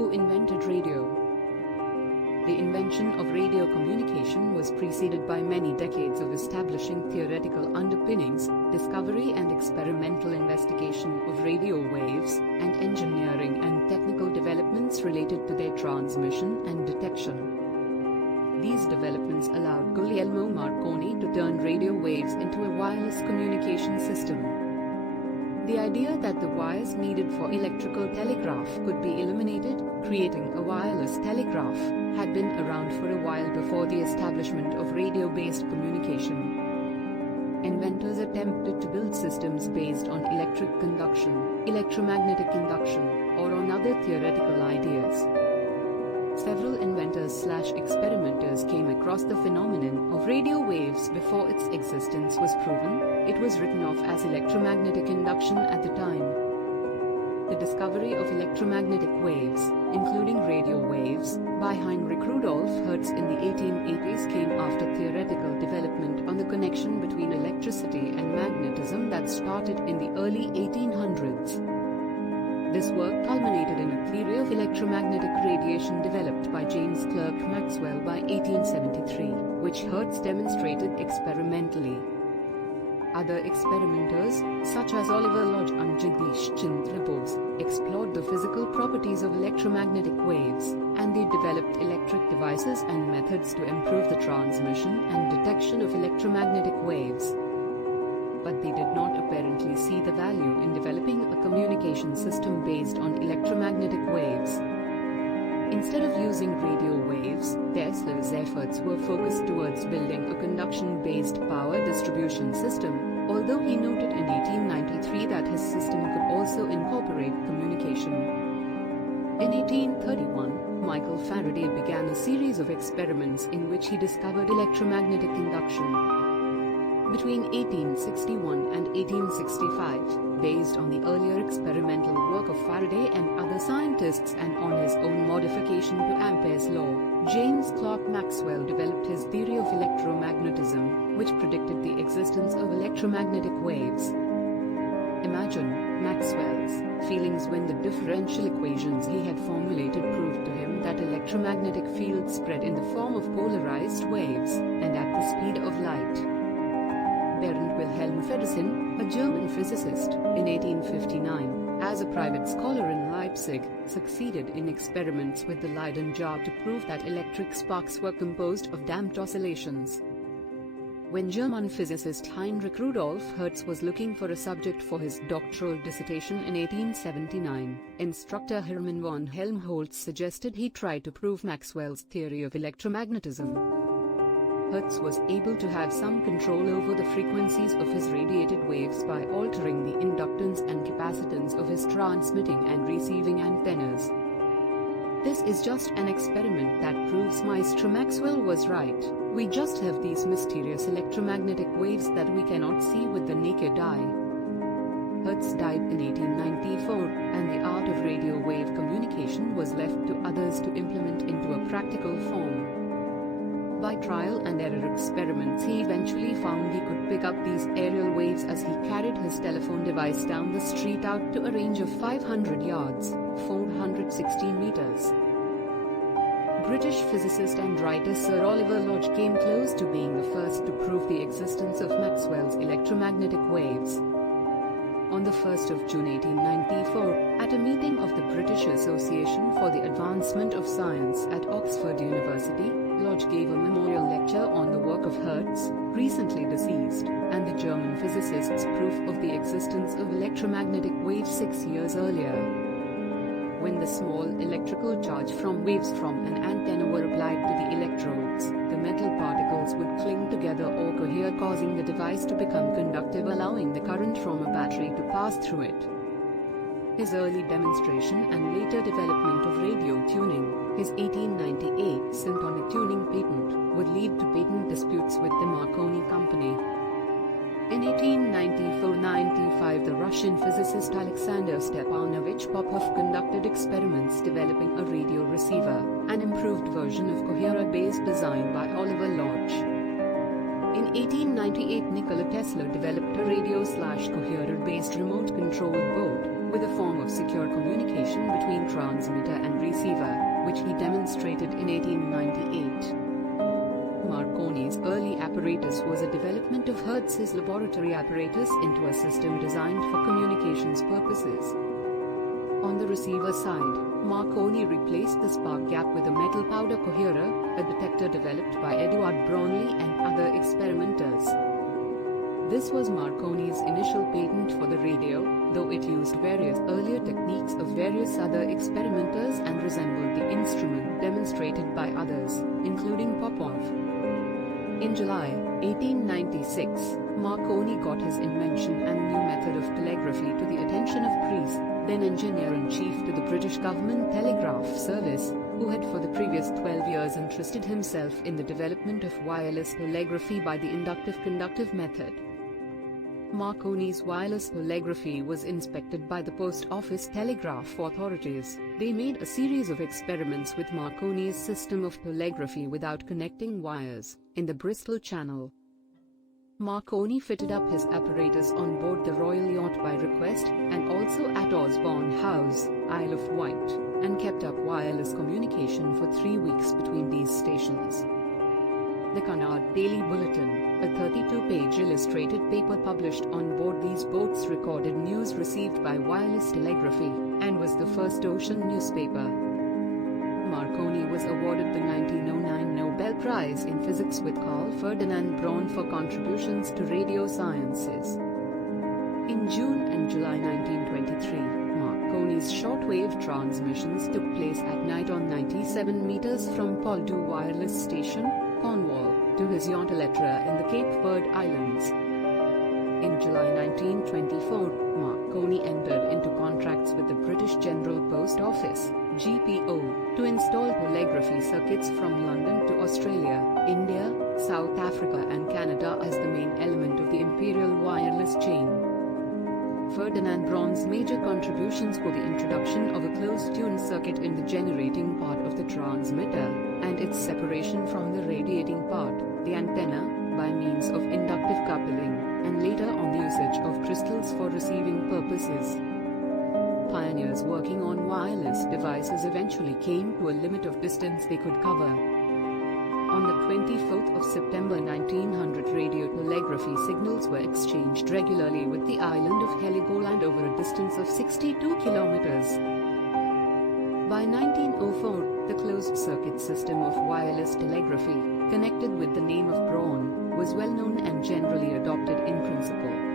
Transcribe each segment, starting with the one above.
Who invented radio? The invention of radio communication was preceded by many decades of establishing theoretical underpinnings, discovery and experimental investigation of radio waves, and engineering and technical developments related to their transmission and detection. These developments allowed Guglielmo Marconi to turn radio waves into a wireless communication system. The idea that the wires needed for electrical telegraph could be eliminated, creating a wireless telegraph, had been around for a while before the establishment of radio-based communication. Inventors attempted to build systems based on electric conduction, electromagnetic induction, or on other theoretical ideas. Several inventors/experimenters came across the phenomenon of radio waves before its existence was proven. It was written off as electromagnetic induction at the time. The discovery of electromagnetic waves, including radio waves, by Heinrich Rudolf Hertz in the 1880s came after theoretical development on the connection between electricity and magnetism that started in the early 1800s. This work culminated in a theory of electromagnetic radiation developed by James Clerk Maxwell by 1873, which Hertz demonstrated experimentally. Other experimenters, such as Oliver Lodge and Jagdish Chandra Bose, explored the physical properties of electromagnetic waves, and they developed electric devices and methods to improve the transmission and detection of electromagnetic waves. But they did not apparently see the value in developing a communication system based on electromagnetic waves. Instead of using radio waves, Tesla's efforts were focused towards building a conduction-based power distribution system, although he noted in 1893 that his system could also incorporate communication. In 1831, Michael Faraday began a series of experiments in which he discovered electromagnetic induction. Between 1861 and 1865, based on the earlier experimental work of Faraday and other scientists and on his own modification to Ampere's law, James Clerk Maxwell developed his theory of electromagnetism, which predicted the existence of electromagnetic waves. Imagine Maxwell's feelings when the differential equations he had formulated proved to him that electromagnetic fields spread in the form of polarized waves, and at the speed of light. Bernd Wilhelm Feddersen, a German physicist, in 1859, as a private scholar in Leipzig, succeeded in experiments with the Leyden jar to prove that electric sparks were composed of damped oscillations. When German physicist Heinrich Rudolf Hertz was looking for a subject for his doctoral dissertation in 1879, instructor Hermann von Helmholtz suggested he try to prove Maxwell's theory of electromagnetism. Hertz was able to have some control over the frequencies of his radiated waves by altering the inductance and capacitance of his transmitting and receiving antennas. This is just an experiment that proves Mr. Maxwell was right. We just have these mysterious electromagnetic waves that we cannot see with the naked eye. Hertz died in 1894, and the art of radio wave communication was left to others to implement into a practical form. By trial and error experiments he eventually found he could pick up these aerial waves as he carried his telephone device down the street out to a range of 500 yards, 460 meters. British physicist and writer Sir Oliver Lodge came close to being the first to prove the existence of Maxwell's electromagnetic waves. On the 1st of June 1894, at a meeting of the British Association for the Advancement of Science at Oxford University, Lodge gave a memorial lecture on the work of Hertz, recently deceased, and the German physicist's proof of the existence of electromagnetic waves 6 years earlier. When the small electrical charge from waves from an antenna were applied to the electrodes, the metal particles would cling together or cohere, causing the device to become conductive, allowing the current from a battery to pass through it. His early demonstration and later development of radio tuning, his 1898 syntonic tuning patent, would lead to patent disputes with the Marconi Company. In 1894-95, the Russian physicist Alexander Stepanovich Popov conducted experiments developing a radio receiver, an improved version of coherer-based design by Oliver Lodge. In 1898, Nikola Tesla developed a radio/coherer-based remote-controlled board, with a form of secure communication between transmitter and receiver, which he demonstrated in 1898. Marconi's early apparatus was a development of Hertz's laboratory apparatus into a system designed for communications purposes. On the receiver side, Marconi replaced the spark gap with a metal powder coherer, a detector developed by Eduard Brownlee and other experimenters. This was Marconi's initial patent for the radio, though it used various earlier techniques of various other experimenters and resembled the instrument demonstrated by others, including Popov. In July 1896, Marconi got his invention and new method of telegraphy to the attention of Preece, then engineer-in-chief to the British government telegraph service, who had for the previous 12 years interested himself in the development of wireless telegraphy by the inductive-conductive method. Marconi's wireless telegraphy was inspected by the Post Office Telegraph authorities. They made a series of experiments with Marconi's system of telegraphy without connecting wires, in the Bristol Channel. Marconi fitted up his apparatus on board the Royal Yacht by request, and also at Osborne House, Isle of Wight, and kept up wireless communication for 3 weeks between these stations. The Cunard Daily Bulletin, a 32-page illustrated paper published on board these boats, recorded news received by wireless telegraphy, and was the first ocean newspaper. Marconi was awarded the 1909 Nobel Prize in Physics with Carl Ferdinand Braun for contributions to radio sciences. In June and July 1923, Marconi's shortwave transmissions took place at night on 97 meters from Poldhu Wireless Station, Cornwall, to his yacht Elettra in the Cape Verde Islands. In July 1924, Marconi entered into contracts with the British General Post Office, GPO, to install telegraphy circuits from London to Australia, India, South Africa and Canada as the main element of the Imperial wireless chain. Ferdinand Braun's major contributions were the introduction of a closed-tune circuit in the generating part of the transmitter, and its separation from the radiating part, the antenna, by means of inductive coupling, and later on the usage of crystals for receiving purposes. Pioneers working on wireless devices eventually came to a limit of distance they could cover. On the 24th of September 1900, radio telegraphy signals were exchanged regularly with the island of Heligoland over a distance of 62 kilometers. By 1904, the closed-circuit system of wireless telegraphy, connected with the name of Braun, was well known and generally adopted in principle.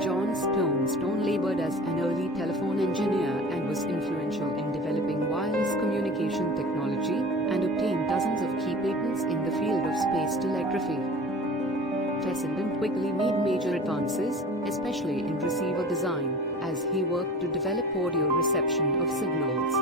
John Stone labored as an early telephone engineer and was influential in developing wireless communication technology, and obtained dozens of key patents in the field of space telegraphy. Fessenden quickly made major advances, especially in receiver design, as he worked to develop audio reception of signals.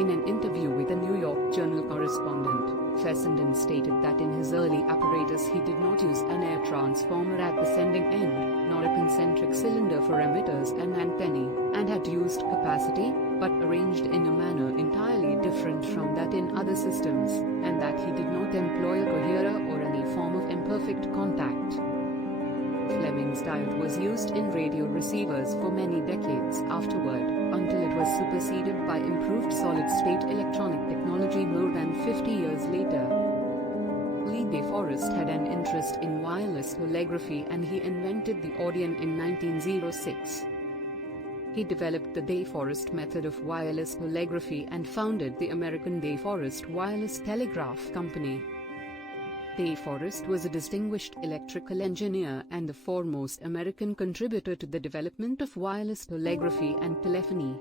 In an interview with a New York Journal correspondent, Fessenden stated that in his early apparatus he did not use an air transformer at the sending end, nor a concentric cylinder for emitters and antennae, and had used capacity, but arranged in a manner entirely different from that in other systems, and that he did not employ a coherer or any form of imperfect contact. Fleming's diode was used in radio receivers for many decades afterward, until it was superseded by improved solid-state electronic technology more than 50 years later. Lee De Forest had an interest in wireless telegraphy, and he invented the Audion in 1906. He developed the De Forest method of wireless telegraphy and founded the American De Forest Wireless Telegraph Company. De Forest was a distinguished electrical engineer and the foremost American contributor to the development of wireless telegraphy and telephony.